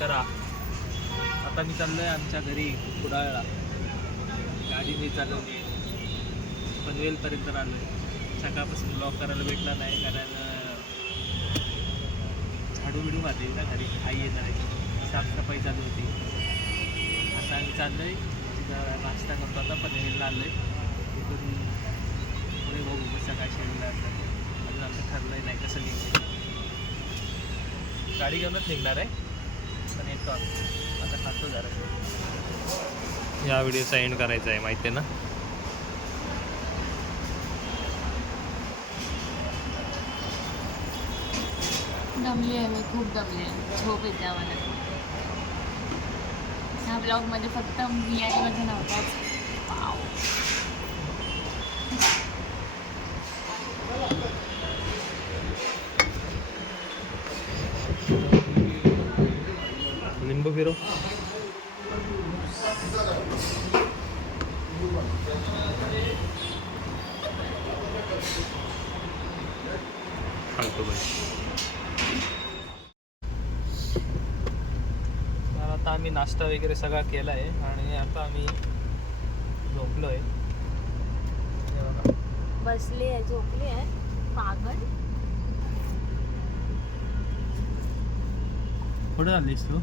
करा. आता मी चाललोय आमच्या घरी कुडाळला. गाडी मी चालवली पनवेलपर्यंत आलो आहे. सकाळपासून ब्लॉग करायला भेटला नाही कारण झाडू बिडू मारली ना घरी. आई येत आहे, साफसफाई चालू होती. आता आम्ही चाललोय तिथं नाश्ता करतो. आता पनवेलला आलो आहे. तिथून पुढे बघू कसं काय शेड्यूल आहे. अजून आमचं ठरलं नाही कसं निघायचं. गाडी घेऊनच निघणार आहे पण येतो आता खातो जरा. या व्हिडिओचा एंड करायचा आहे माहिती आहे ना. दमली आहे मी, खूप दमली आहे. झोप येते आम्हाला. ह्या ब्लॉगमध्ये फक्त मी आणि माझा नवराच. वाव. लिंबू फिरो. सांगतो बाई. तर आता आम्ही नाश्ता वगैरे सगळा केला आहे आणि आता आम्ही झोपलो आहे. बसली आहे, झोपली आहे पागल. कुठे आलीस तू?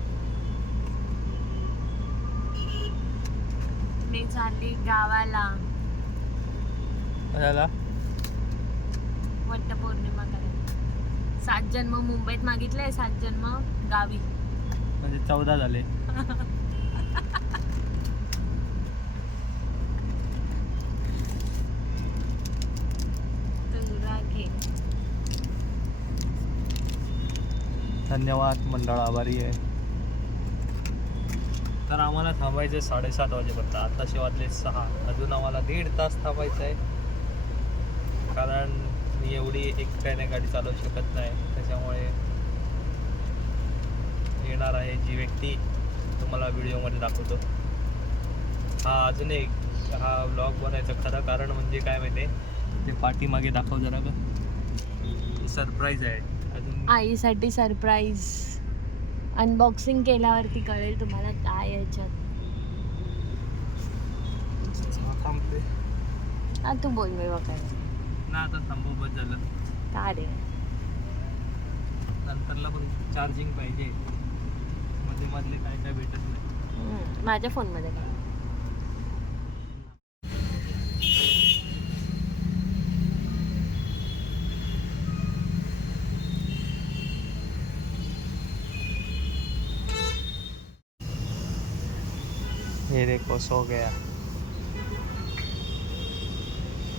मी चालली गावाला. झाला वटपौर्णिमा करायला. 7 जन्म मुंबईत मागितले, 7 जन्म गावी. म्हणजे 14 झाले. तुला घे. धन्यवाद मंडळ, आभारी आहे. तर आम्हाला थांबायचं आहे 7:30 वाजेपर्यंत. आताशे वाजले 6. अजून आम्हाला 1.5 तास थांबायचं आहे कारण मी एवढी एकट्याने गाडी चालवू शकत नाही. त्याच्यामुळे येणार आहे जी व्यक्ती तुम्हाला व्हिडिओमध्ये दाखवतो. हा अजून एक हा व्लॉग बनायचं खरं कारण म्हणजे काय माहिती आहे, ते पाठीमागे दाखव जरा का. सरप्राईज आहे अजून. आईसाठी सरप्राईज. अनबॉक्सिंग केल्यावरती कळेल तुम्हाला काय याच्यात. थांबते हा तू बोल मी बघाय ना आता. थांबव बस झालं. का रे. नंतरला पण चार्जिंग पाहिजे. मध्ये मधले काय काय भेटत नाही. माझ्या फोनमध्ये काय. हे देखो सो गया.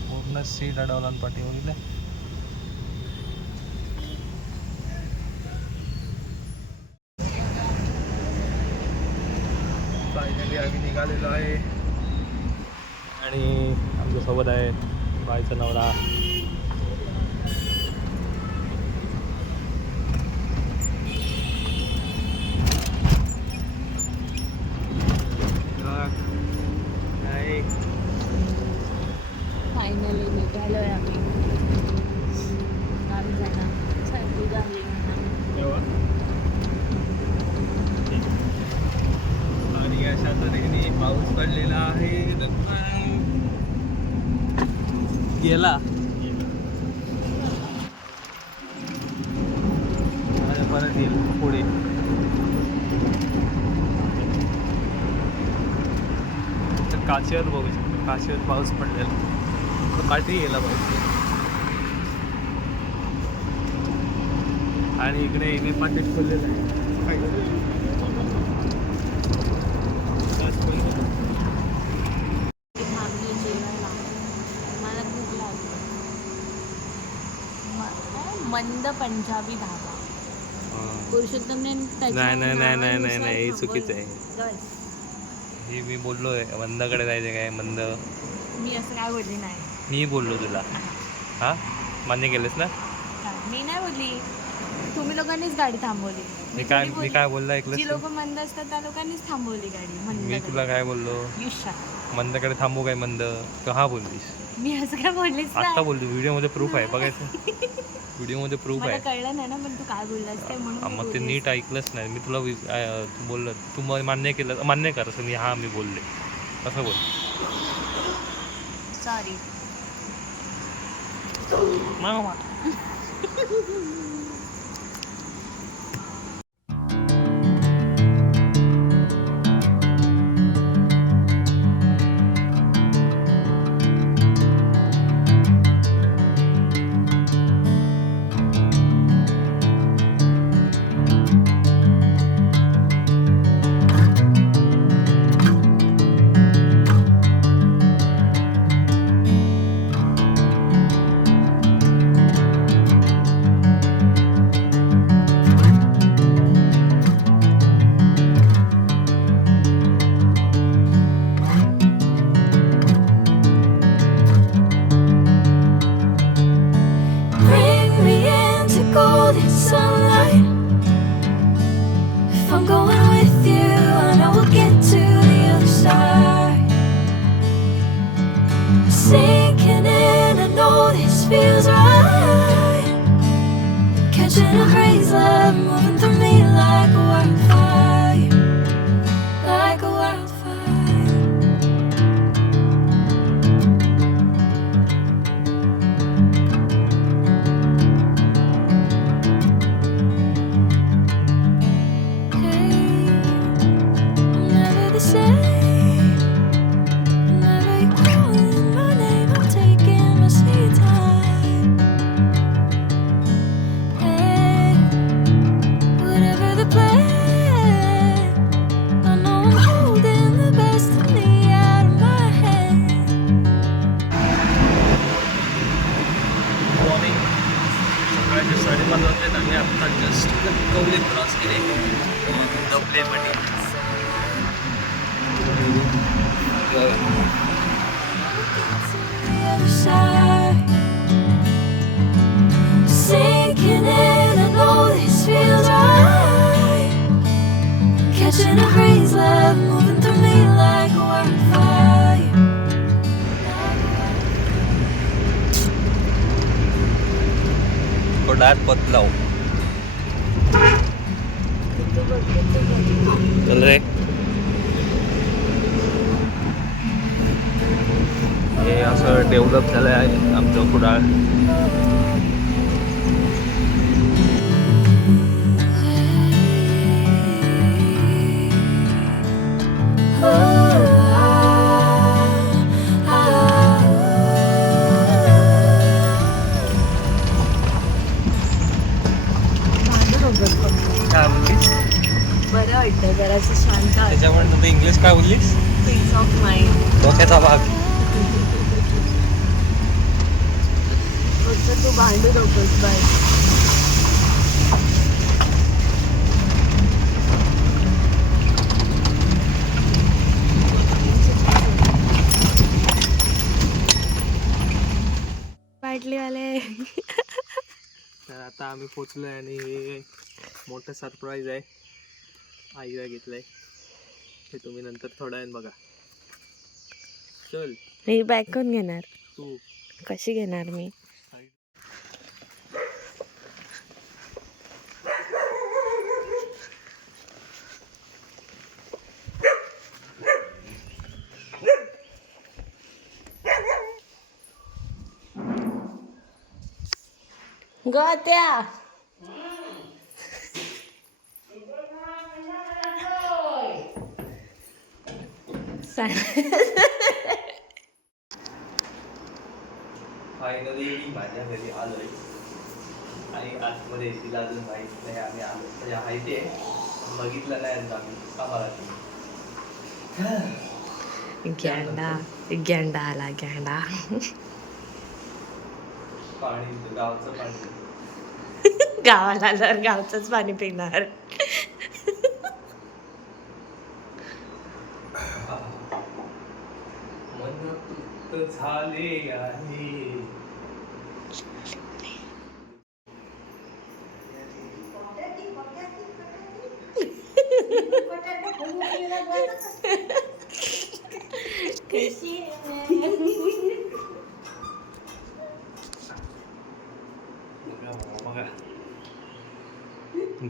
पूर्ण सीट अडवला पाठी बघितलं. फायनली आम्ही निघालेलो आहे आणि आमच्यासोबत आहे बाईचा नवरा. फायनली निघालोय आम्ही गावी जाणार. सर्दी झाली आणि अशा तऱ्हेने पाऊस पडलेला आहे. गेला आणि परत येईल पुढे. काचेवर बघू शकतो, काचेवर पाऊस पडलेला. काठी गेला पाहिजे. आणि इकडे एम पाकिट खोललेलं आहे. थांबली जेवायला. मला भूक लागली. मंद पंजाबी धाबा. पुरुषोत्तमने नाही चुकीचं आहे. हे मी बोललोय मंदाकडे जायचं काय. मंद मी असं काय बोलली नाही. मी बोललो तुला. हां मान्य केलंस ना. मी नाही बोलली. तुम्ही लोकांनीच गाडी थांबवली. मी काय बोललो ऐकलं. जी लोक मंद असतात त्या लोकांनीच थांबवली गाडी. मी तुला काय बोललो. मंदाकडे थांबू काय. मंद का हा बोललीस. मी असं काय बोललीस. आता बोलतो व्हिडिओ मध्ये प्रूफ आहे बघायचं. व्हिडिओमध्ये प्रूफ मला आहे. कळलं नाही ना, पण तू काय बोललास ते म्हणून मी मग ते बोलले. नीट ऐकलंच नाही मी तुला तू बोललं तू मान्य केलं, मान्य कर असं मी मी बोलले असं बोल. Sorry. Bring me into golden sunlight. If I'm going with you, I know we'll get to the other side. Sinking in, I know this feels right. Catching a crazy love moving through me like a wildfire, like a wildfire. I'm never the same. Whenever you're calling my name, I'm taking my sweet time. Hey, whatever the plan, I know I'm holding the best of me out of my head. Morning सकाळचे 5:30 वाजले आणि आम्ही आत्ता just कवले cross केले डबलेमध्ये. The other side, sinking in, I know this feels right. Catching a crazy love moving through me like a wildfire. Diet पतलाव चल रे. हे असं डेव्हलप झालं आहे आमचं कुडाळ. काय बोललीस बरं वाटतं जरासं शांत वाटतं. त्याच्यामुळे इंग्लिश काय बोललीस? Peace of mind. डोक्याचा भाग. फक्त तू भांडू नकोस बाय. बाटलीवाले. तर आता आम्ही पोचलोय आणि हे मोठं सरप्राईज आहे आईला घेतलंय हे तुम्ही नंतर थोड्या वेळाने बघा. चल मी बॅग कोण घेणार? तू कशी घेणार मी? गोत्या फायनली माझ्या घरी आलोय आणि आतमध्ये तिला अजून माहीत नाही आम्ही आलो म्हणजे माहिती आहे बघितलं नाही अजून आम्ही गेंडा गेंडा आला गेंडा. पाणी गावचं पाणी गावाला आल्यावर गावचंच पाणी पिणार. मन तृप्त झाले आहे.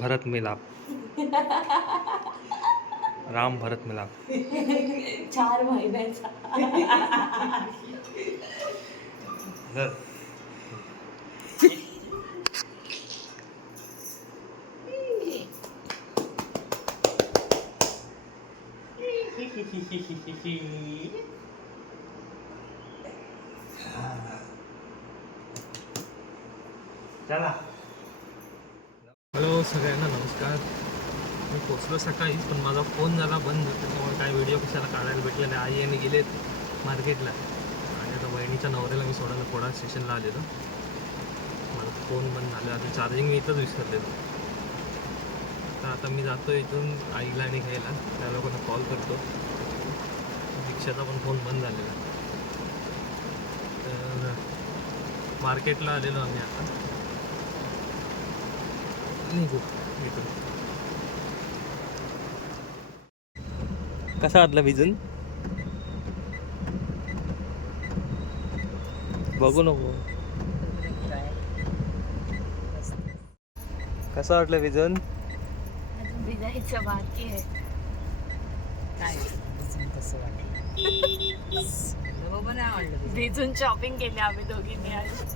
भरत मिलाप. राम भरत मिलाप. 4 महिन्याचा. चला. हॅलो सगळ्यांना नमस्कार. मी पोचलो सकाळीच पण माझा फोन झाला बंद, त्याच्यामुळे काय व्हिडिओ कशाला काढायला भेटले नाही. आई आणि गेलेत मार्केटला आणि आता बहिणीच्या नवऱ्याला मी सोडायला कोडा स्टेशनला आलेलो. माझा फोन बंद झाला, आता चार्जिंग मी इथंच विसरलेलो. तर आता मी जातो इथून आईला आणि घ्यायला, त्या लोकांना कॉल करतो. रिक्षाचा पण फोन बंद झालेला. तर मार्केटला आलेलो आम्ही आता. निघू इथून. कसा वाटला भिजून? बघू नको. कसं वाटलं भिजून? अजून भिजायचं बाकी आहे. काय कसं वाटलं? नाही आवडलं. भिजून शॉपिंग केली आम्ही दोघींनी आज.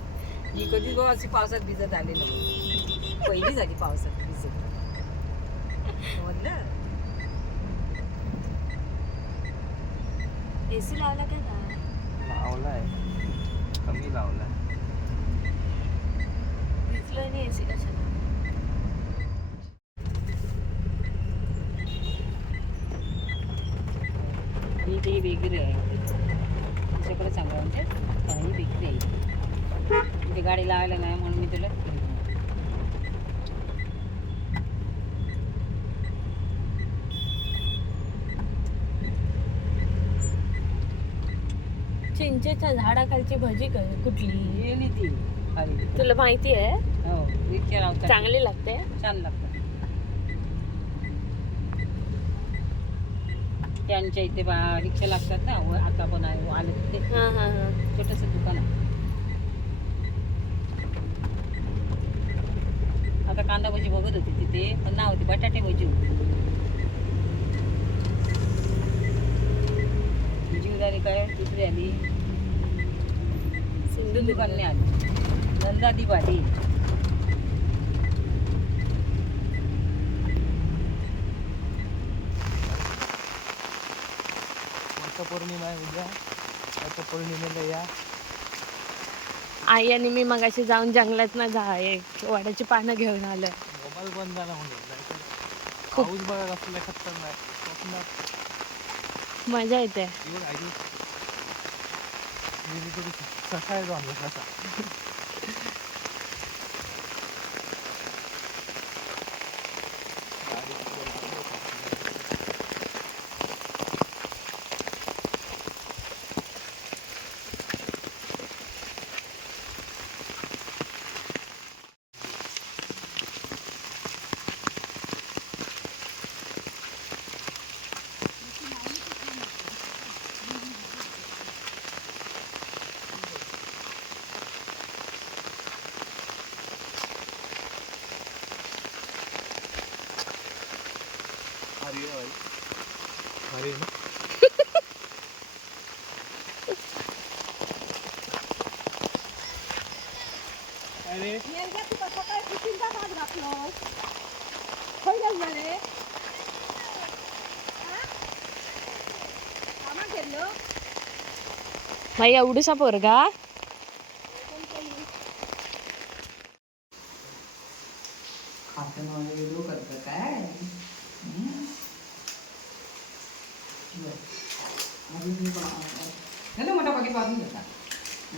मी कधी गो अशी पावसात भिजत आले नाही. पहिली झाली पावसात भिजत. समजलं? एसी लावला काय काय? लावलाय, कमी लावलाय. भिजलो आणि एसी कशाला? ही ते वेगळी आहे. तुझ्याकडे चांगलं म्हणजे काही वेगळी आहे. ते गाडी लावायला नाही म्हणून मी तुला चिंचेच्या झाडाखालची भजी कुठली? येली ती खाली. तुला माहिती आहे? हो रिक्षा लावतात. चांगली लागते. छान लागतात. त्यांच्या इथे रिक्षा लागतात ना, आता पण आहे आले तिथे हा हा हा. छोटंसं दुकान आहे. आता कांदा भजी बघत होती तिथे, पण नाव होती बटाटे भजी होती. जीवदारी काय दुसरी आली सिंधू दुकानने आली नंदादी भाटी. पौर्णिमा आहे उद्या. आता पौर्णिमेला या. आई आणि मी मगाशी जाऊन जंगलात ना वडाची पानं घेऊन आलोय. मोबाईल बंद झाला म्हणून पाऊस बघा कसला खतरनाक. मजा येते. सकाळी जाऊन कसा अरे ना. अरे भाई एवढूसा पोरगा. व्हिडिओ करतं काय मोठा पाकी पासून घेता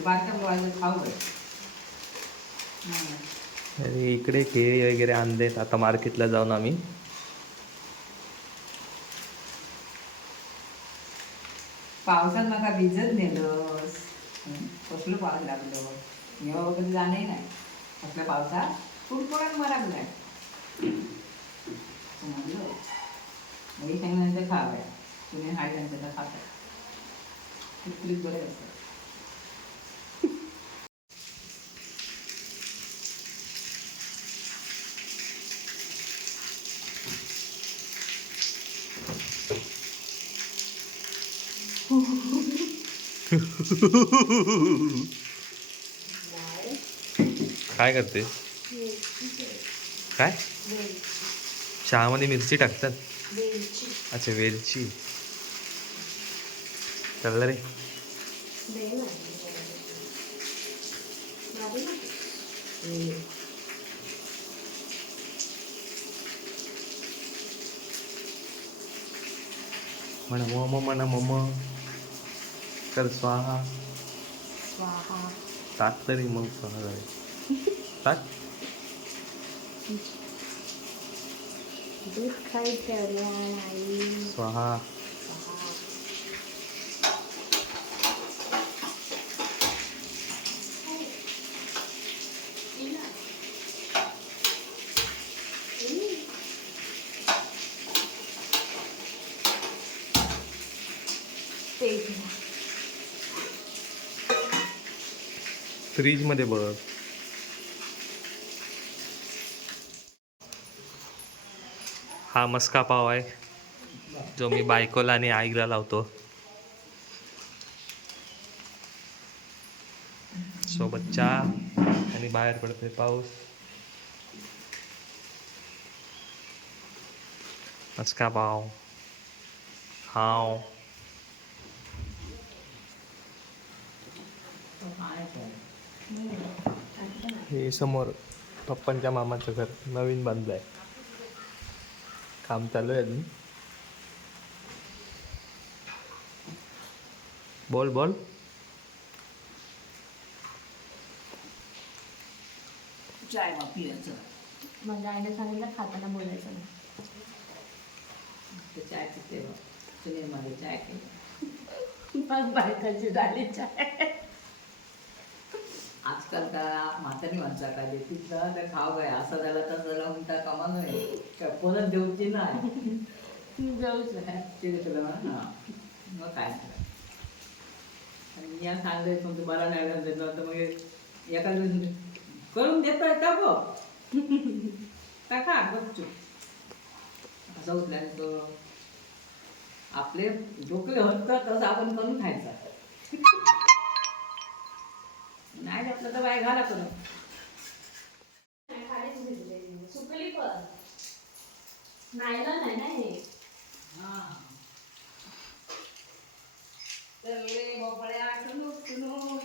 बारक्या खाऊ. अरे इकडे केळी वगैरे आणलेत. आता मार्केटला जाऊन आम्ही पावसात नका भिजत नेलंस. कसलं पाऊस लागलं. जेव्हा वगैरे जाणे नाही कसल्या पावसात खूप पोरात मरागलाय. समजलं. मग सांगितल्यानंतर खाव्या तुम्ही हाय त्यांच्या खातात. कुठलीच बरे असतात. काय करते काय चहामध्ये मिरची टाकतात अच्छा वेलची चाललं रे म्हणा मम कर स्वाहा टाक तरी मग स्वाहा झाले टाक दूध खायचं आई स्वाहा फ्रीज मध्ये बघ हा मस्का पाव आहे जो मी बायकोला आणि आईला लावतो सोबत चहा आणि बाहेर पडते पाऊस मस्का पाव हाव हे समोर पप्पांच्या मामाचं घर नवीन बांधलं आहे काम चालू आहे अजून बोल बोल चाय मग पियाचं माझ्या आईने सांगितलं खाताना बोलायचं नाही ते चाय पिते बघ सुनीलमध्ये चाय केलं मग बायकाची झाली चाय आजकाल का म्हातारी माणसा काय तिथलं तर खाव काय असं झालं तर झालं म्हणता कमा नाही काय परत देऊची नाही जाऊच आहे ते तुला हां मग काय आणि या सांगायचं तुमचं मला नाही झालं तर मग एका दिवस करून देतोय का बघ काय खा बघतो असं उठल्याने तो आपले डोकले होतात तसं आपण करून खायचं नाही आपलं तर बाय घाला करून सुकली पण नाहीला नाही ना हे हां चले भोपळ्या टुनूक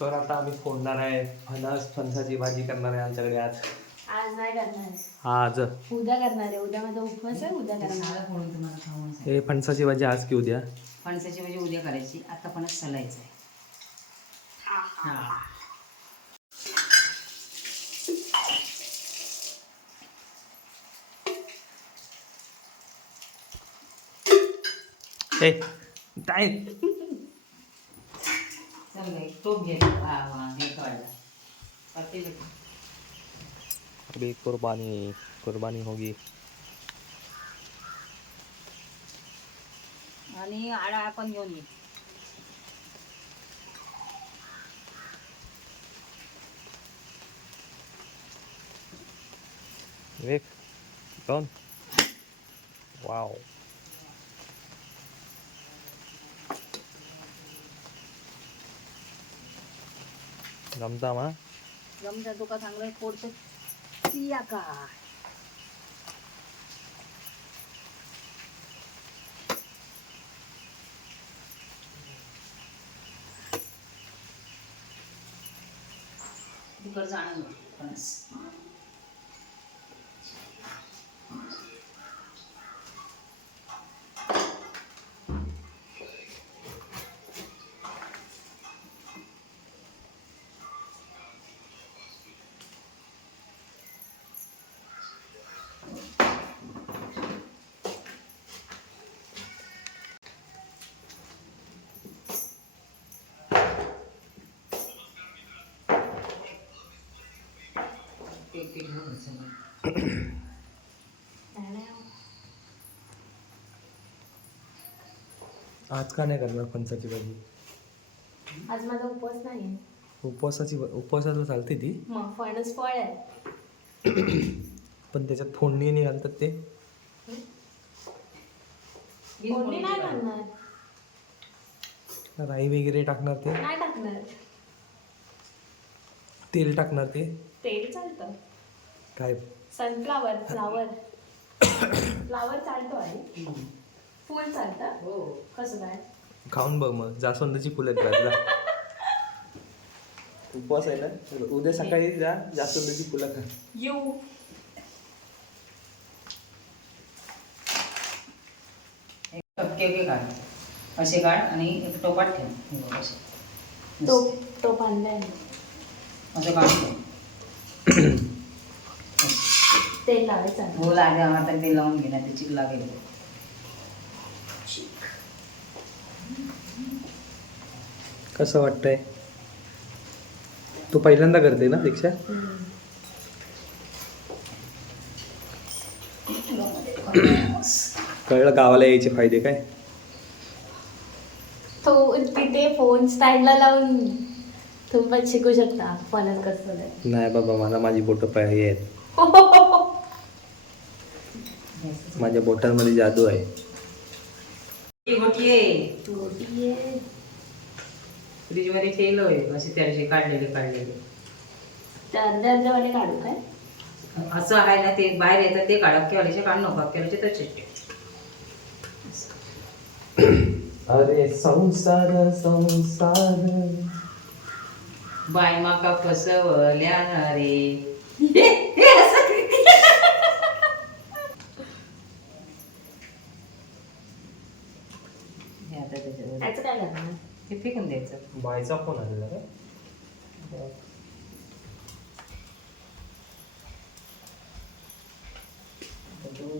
तर आता आम्ही फोडणार आहे फणसाची भाजी करणार आहे आमच्याकडे आज आज नाही करणार आहे. आज उद्या करणार आहे उद्या माझा उपवास आहे उद्या करणार सारं फोडून तुम्हाला खाऊन हे फणसाची भाजी आज की उद्या फणसाची भाजी उद्या करायची आता फणस सलायचं आहे हां ए काय चल बाई तोप घे हे काढला पत्ते अभी कुर्बानी होगी आणि आडा आपण घेऊन ये देख कौन वाव जमता मा जमता तुका चांगलं पोडतं पिया का तिकडचं आणून फणस आज का नाही करणार फणसाची भाजी आज माझा उपवास नाही उपवासाला चालते ती मग फणस फळ आहे पण त्याच्यात फोडणी नाही घालतात ते फोडणी नाही घालणार राई वगैरे टाकणार ते, काय टाकणार? तेल टाकणार ते तेल चालतं. काय सनफ्लावर फ्लावर फ्लावर चालतो आहे. फुल चालतं. हो कसं काय? खाऊन बघ मग. जास्वंदाची फुलं आहेत जा. उपवास आहे ना, उद्या सकाळी जा जास्वंदाची फुलं खा. येऊ. एक टपके काढ, असे काढ आणि एक टोपात ठेव. हे बघ असे. तो बांधलाय. असं काढतो. तेल लावायचं. हो लागेल हातात तेल लावून घे ना, ते चिक लागेल. कसं वाटतंय? तू पहिल्यांदा करते ना दीक्षा? कळलं गावाला यायचे फायदे काय? तो तिथे फोन स्टँडला लावून तुम्ही पण शिकू शकता फणस कसं आहे. नाही बाबा, मला माझी बोटं पाय आहेत. माझ्या बोटांमध्ये जादू आहे. फ्रीज मध्ये ठेवलोय असे त्याचे काढलेले त्या अर्ध्या अर्ध्यावाले काढू काय? असं आहे ना, ते बाहेर येतात ते काढा. केवायचे काढ नको, केवायचे तसेच ठेव. अरे संसार संसार बाय माका फसवल्या रे. हे आता त्याच्यावर त्याचं काय लागणार? हे फेकून द्यायचं. बायचा फोन आलेला का?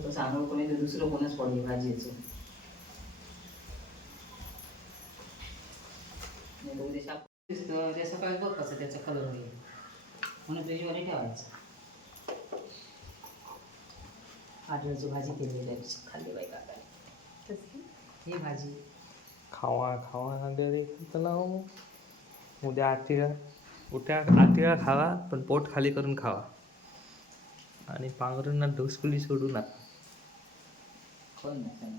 तो सांगू कोणी तर दुसरं कोणच पडली भाजीचं. उद्या सकाळी बघ कसं त्याचा कलर होईल म्हणून फ्रीजमध्ये ठेवायचं. आठवड्याची भाजी केलेली आहे खाल्ली बाई काका. ही भाजी खावा खावा गरे तलाव. उद्या आरतीला खावा, पण पोट खाली करून खावा. आणि पांघरूंना ढोसकुली सोडू नका. कोण नाही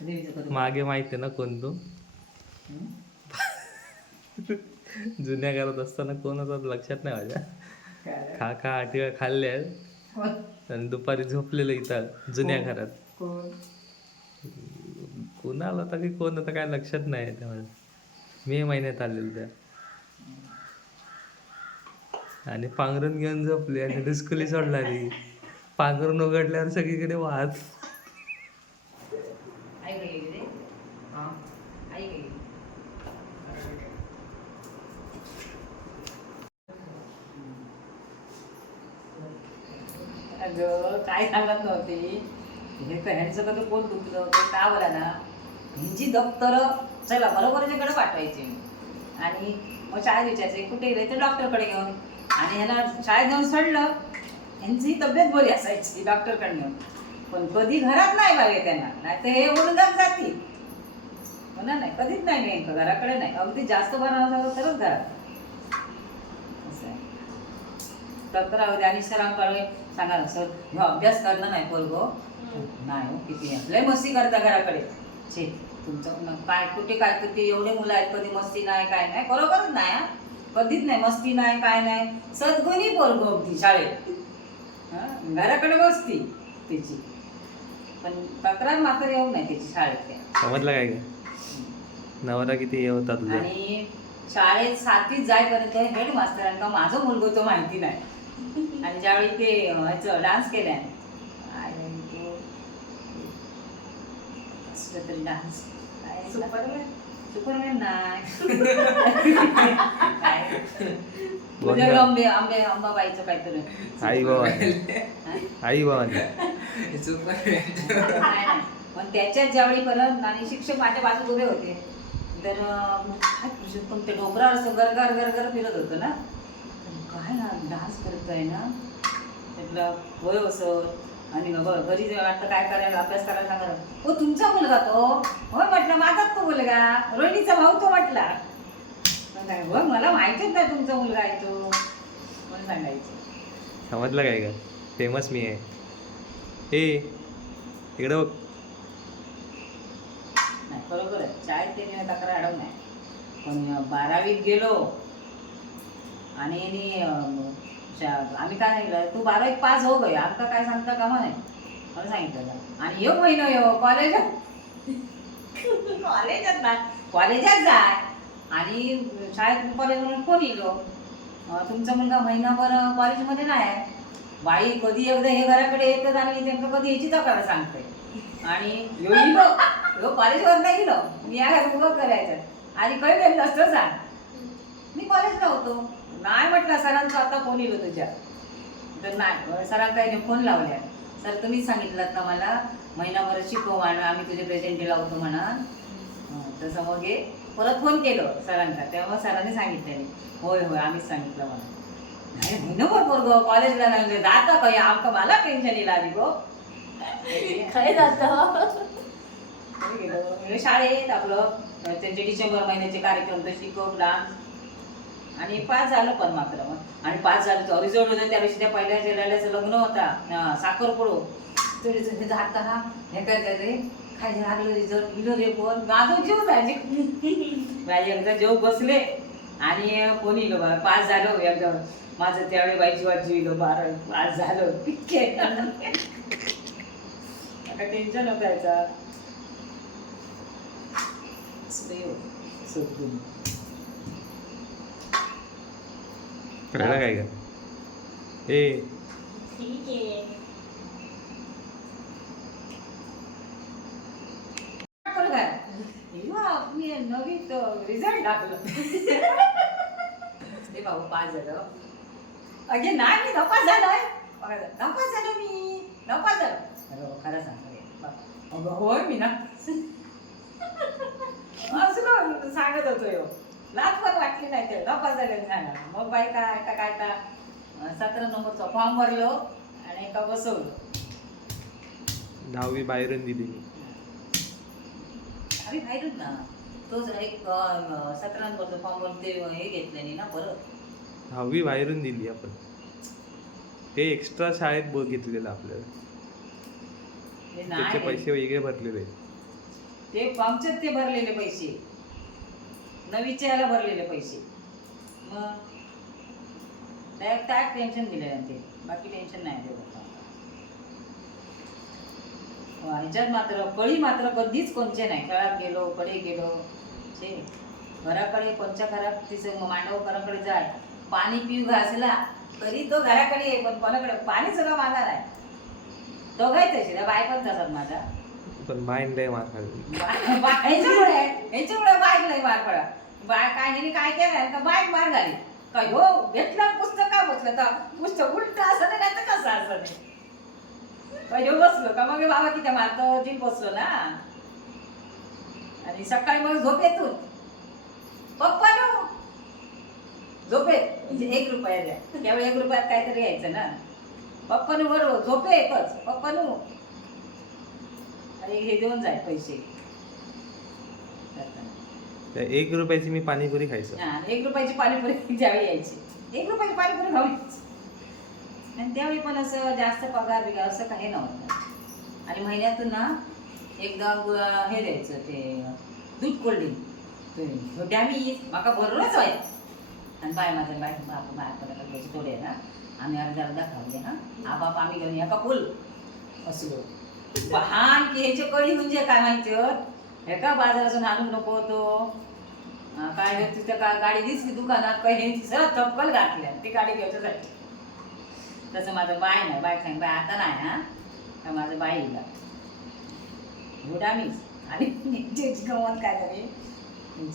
देवीचं कधी मागे माहिती ना कोण तू? जुन्या घरात असताना कोण होता लक्षात नाही माझ्या. खा खा आठव्या खाल्ल्या आणि दुपारी झोपलेलं इथं जुन्या घरात. कोण कोणाला होता की कोण होता काय लक्षात नाही. त्यामध्ये मे महिन्यात आलेलं त्या. आणि पांघरून घेऊन झोपले आणि डुसकुली सोडणारी. पांघरून उघडल्यावर सगळीकडे वाहत. आई गेली रे. हा आई गेली. अगं काय सांगत नव्हती हे तर ह्यांचं कधी कोण दुखलं होतं का बोला ना. ह्यांची दप्तरं चला बरोबरच्याकडे पाठवायची आणि मग शाळेत विचारायचे कुठे गेले तर डॉक्टरकडे घेऊन. आणि ह्याला शाळेत घेऊन सोडलं ह्यांची तब्येत बरी असायची डॉक्टरकडनं. पण कधी घरात नाही बागे त्यांना, नाही तर हे उडूनच जातील. म्हणा नाही कधीच नाही नेमकं घराकडे नाही. अगदी जास्त बरं झालं तरच घरात. असं आहे. तर राहू आणि सरांकडे सांगा सर अभ्यास करणं नाही पोरगो नाही हो किती लय मस्ती करता घराकडे. छे तुमचं काय कुठे एवढे मुलं आहेत कधी मस्ती नाही काय नाही. बरोबरच नाही हा कधीच नाही मस्ती नाही काय नाही. सद्गुणी पोरगो अगदी शाळेत. हां घराकडे बसती तिची, पण तक्रार मात्र येऊ नाही त्याची शाळेत. समजलं काय का? नवरा किती हे होता तुझा. आणि शाळेत 7वीत जाईपर्यंत हेड मास्तरांना माझं मुलगं तो माहिती नाही. आणि ज्यावेळी ते ह्याचं डान्स केलाय कसलं तरी डान्स सुपरमॅन नाही अंबाबाईचं काहीतरी आई बाबा आई बाबा पण त्याच्यात ज्यावेळी परत आणि शिक्षक माझ्या बाजूत उभे होते तर पण ते डोंगरावर असं गरगर गरगर फिरत होतं ना. काय ना डान्स करतोय ना त्यातलं होय असं. आणि घरी वाटतं काय करायला अभ्यास करायला सांगा. हो तुमचा मुलगा तो होय म्हटलं माझाच तो मुलगा रोहिणीचा भाऊ तो म्हटला. होय मला माहितीच नाही तुमचा मुलगा आहे तो म्हणून सांगायचं. समजलं काय का? फेमस मी आहे. हे इकडं बघ. नाही बरोबर आहे शाळेत ते तक्रार अडवू नाही. पण 12वीत गेलो आणि आम्ही काय सांगितलं तू 12वीत पास हो गय आमका काय सांगता कामा नाही मला सांगितलं आणि एक महिना येऊ कॉलेजात ना कॉलेजात जाय आणि शाळेत कॉलेजमधून फोन येलो तुमचा मुलगा महिनाभर कॉलेजमध्ये नाही बाई कधी एकदा हे घराकडे येतात आणि त्यांना कधी याची तक्रार सांगते आणि ह्यो कॉलेजवर नाही गेलो मी या उभं करायचं आणि काही गेलं नसतं सांग मी कॉलेजला होतो नाही म्हटलं सरांचा आता फोन येलो तुझ्या तर नाही सरांना काही फोन लावल्या सर तुम्हीच सांगितलं ना मला महिनाभर शिकव म्हणा आम्ही तुझे प्रेझेंटी लावतो म्हणा तसं मग हे परत फोन केलं सरांना तेव्हा सरांनी सांगितलं होय होय आम्हीच सांगितलं मला नाही महिनाभर पोरगं कॉलेजला नाही जाता काही आमका मला टेन्शन येईल आली गो काय जातं गेलो शाळेत आपलं त्यांचे डिसेंबर महिन्याचे कार्यक्रम तर शिकव डान्स आणि पास झालं पण मात्र मग आणि पास झालं रिझल्ट होतं त्या दिवशी त्या पहिल्या जेलाल्याचं लग्न होता साखरपुडो तरी जाताना हे काय रे काय लागलं रिझल्ट गेलो रे पण गाजो जेव जायचे माझे एकदा जेव बसले आणि फोन येलो बा पास झालो एकदम माझं त्यावेळी बाईची वाट जीविलो 12 पास झालो आता टेन्शन होतायचा कळलं काय का ए ठीक आहे नवीन रिझल्ट लागलं ते बाबू पास झालं अगे नाही मी नपास झालोय नपास झालो मी नपास झालो अरे खरं सांग अगं होय मी ना असं सांगत होतो यो लाज पण वाटली नाही ते नपास झाले सांगा मग बाई काय 17 नंबरचा फॉर्म भरलो आणि एका बसवलं 10वी बाहेरून दिली मी आम्ही बाहेरून ना तोच एक 17 नंबरचा फॉर्म भरून ते हे घेतलं नाही ना परत 10वी बाहेरून दिली आपण ते एक्स्ट्रा शाळेत घेतलेलं आपल्याला ते त्याचे नाही पैसे वेगळे भरलेले ते फॉर्मचे ते भरलेले पैसे नवीच्या याला भरलेले पैसे मग काय टेन्शन दिलं ते बाकी टेन्शन नाही देऊ ह्याच्यात मात्र कळी मात्र कधीच कोणचे नाही खेळात गेलो कडे गेलो छे घराकडे कोणच्या घरात तिचं मांडव घराकडे जाय पाणी पिऊ घासला तरी तो घराकडे ये पण कोणाकडे पाणी सगळं मागा नाही दोघाही तशी त्या बाय पण जातात माझा पण माइंड आहे मार खाल्ली ह्याच्यामुळे बाईक नाही मार पडा बाय काय केलं तर बाईक मार घाली काय हो घेतलं पुस्तक का बसलं तर पुस्तक उलट असं नाही तर कसं असं नाही काय बसलो का मग बाबा किती मारतो जीव बसलो ना आणि सकाळी मग झोपेतून पप्पा नो झोपेत म्हणजे 1 रुपया द्या त्यावेळी 1 रुपयात काहीतरी यायचं ना पप्पानू बरोबर झोपे एकच पप्पानू आणि हे देऊन जाय पैसे 1 रुपयाची मी पाणीपुरी खायचो 1 रुपयाची पाणीपुरी ज्यावेळी यायची 1 रुपयाची पाणीपुरी खावीच आणि त्यावेळी पण असं जास्त पगार बिगार असं काही नव्हतं आणि महिन्यातून ना एकदा हे द्यायचं ते दूध कोल्ड्रिंक डॅमी माका भरूनच व्हाय आणि बाय माझ्या बाय थोडे ना आम्ही अर्धा खाऊया हा बाप आम्ही घेऊन या का फुल असलो लहान की ह्याचे कळी म्हणजे काय माहिती हे का बाजारातून आणून नको होतो काय तिथं का गाडी दिसली दुकानात काही सरळ चप्पल घातल्या ती गाडी घ्यायच्यासाठी तसं माझं बाय नाही बाय सांग बाय आता नाही हा का माझं बाय येईल मीच आणि गमत काय झाली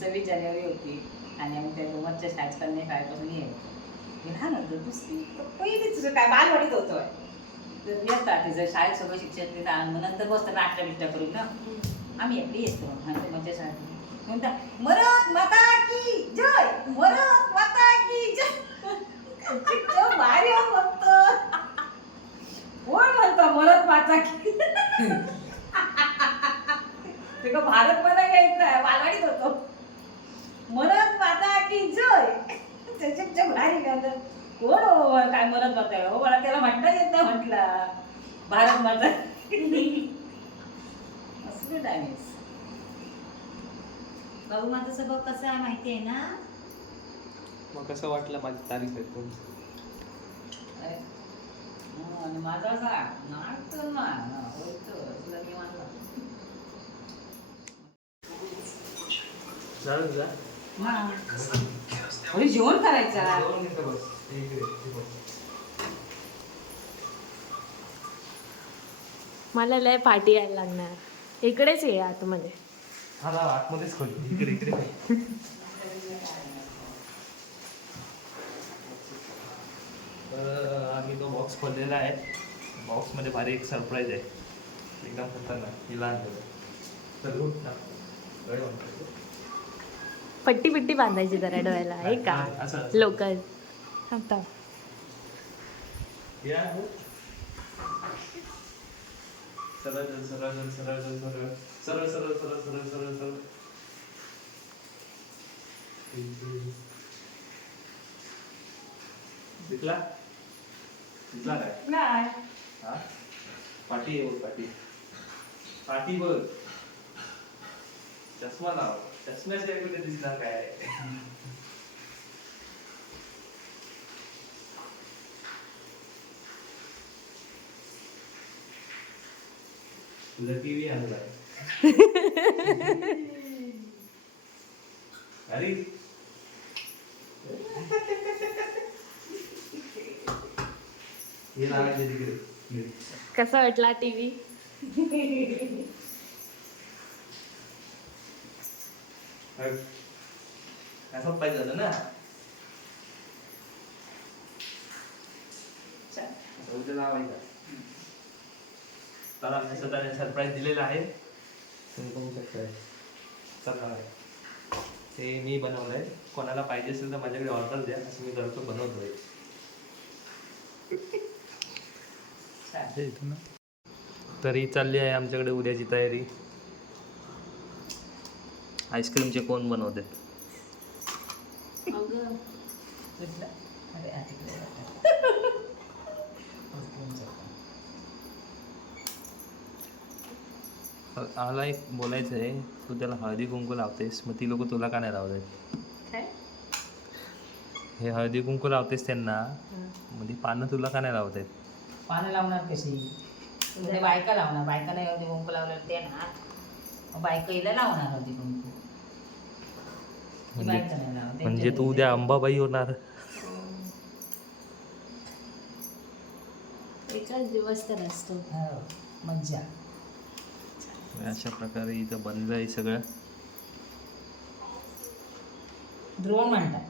26 जानेवारी होती आणि आम्ही त्या गमतच्या शाळेत शाळेपासून येतो लहान होतो दुसरी पहिली तुझं काय बालवाडीत होतोय तर येतात तिचं शाळेत सगळं शिक्षण नंतर बसतं नाट्य बिट्या करून ना आम्ही आपली येतो मच्या शाळेत म्हणता मरत माता की जय मरत माता की जय भारी म्हणतो कोण म्हणतो मरत माता की ते का भारत मला यायचं बालवाडीत होतो मरत माता की जय त्याच्या भारी म्हणतात कोण हो काय मरत माता हो मला त्याला म्हणता येत नाही म्हटलं भारत माता असलं डायमेस बाबू माझा स्वभाव कसा आहे माहिती आहे ना. मग कसं वाटलं माझी तारीफ ऐकून? अरे, आणि माझा असा नाटतो ना होतो तुला मी मानला. झालं जा. अरे जेवण करायचा. जेवण घेतो बस. इकडे बस. मला लय पाठी यायला लागणार. इकडेच ये आतमध्ये. हा ना, आतमध्येच खोली. इकडे इकडे नाही. तर आम्ही तो बॉक्स खोललेला आहे. बॉक्समध्ये भारी एक सरप्राईज आहे. एकदम खतरनाक. हिला आणलेलं. तर उठ ना. डोळे बंद कर. पट्टी पिट्टी बांधायची जरा डोळ्याला आहे का असं. लोकल. थांबता या हो. सरळ सरळ सरळ सरळ सरळ सरळ सरळ सरळ सरळ सरळ सरळ. दिसला? दिसला काय? नाही. हा? पाठी आहे बघ, पाठी. पाठी बघ. चष्मा लाव. चष्म्याशिवाय कुठे दिसणार काय? तुझा टीव्ही आणलाय. अरे हे लावायचे तिकडे. कसा वाटला टीव्ही? असं पाहिजे झालं ना. उद्या लावायचा. त्याला मी स्वतःने सरप्राईज दिलेला आहे. तुम्ही बघू शकता. चला ते मी बनवलंय. कोणाला पाहिजे असेल तर माझ्याकडे ऑर्डर द्या. असं मी करतो, बनवतोय. तरी चालली आहे आमच्याकडे उद्याची तयारी. आईस्क्रीमचे कोण बनवते? मला एक बोलायचं आहे. तू त्याला हळदी कुंकू लावतेस, मग ती लोक तुला का नाही लावत? हे हळदी कुंकू लावतेस त्यांना, मग ती पानं तुला का नाही लावत आहेत? पानं लावणार कशी? तुझ्या बायका लावणार. बायका नाही होती कुंकू लावलं ते ना. बायकाईला लावणार होती कुंकू. म्हणजे तू उद्या अंबाबाई होणार. एकाच दिवस तर असतो. मज्जा. अशा प्रकारे इथं बनलं आहे सगळं. द्रोण म्हणतात.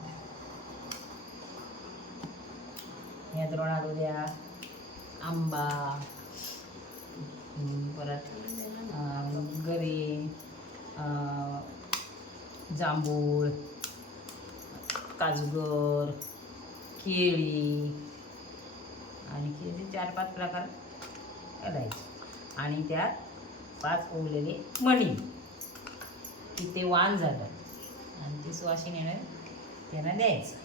या द्रोणात उद्या आंबा, परत गरी, जांभूळ, काजूगर, केळी आणि केळीचे 4-5 प्रकार घालायचे. आणि त्यात 5 ओवलेले मणी की ते वाण झालं आणि ते सुवासिनीने त्यांना द्यायचं.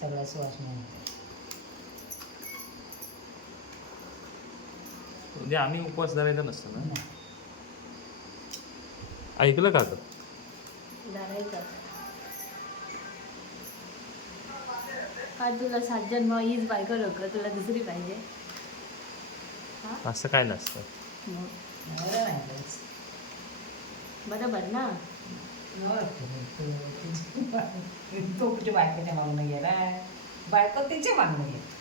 सगळ्या सुवासिनी उद्या आम्ही उपवास धरायचा नसतो ना. ऐकलं का आता? धरायचं. का तुला 7 जन्म हीच बायको लोक, तुला दुसरी पाहिजे? असं काय नसतं. नवरा नाही द्यायचं. बरोबर ना. तो कुठे बायकोच्या मागणं गेला. बायको तिच्या मागणं गेला.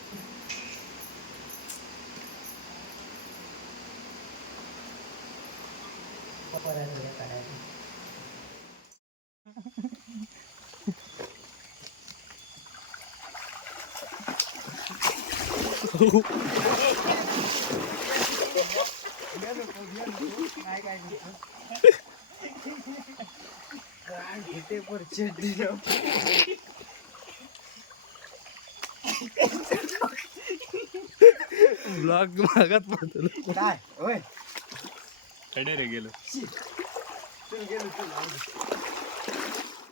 काढायचं. ब्लॉग मागात पडतो काय होय कडे रे गेलो. चल गेलो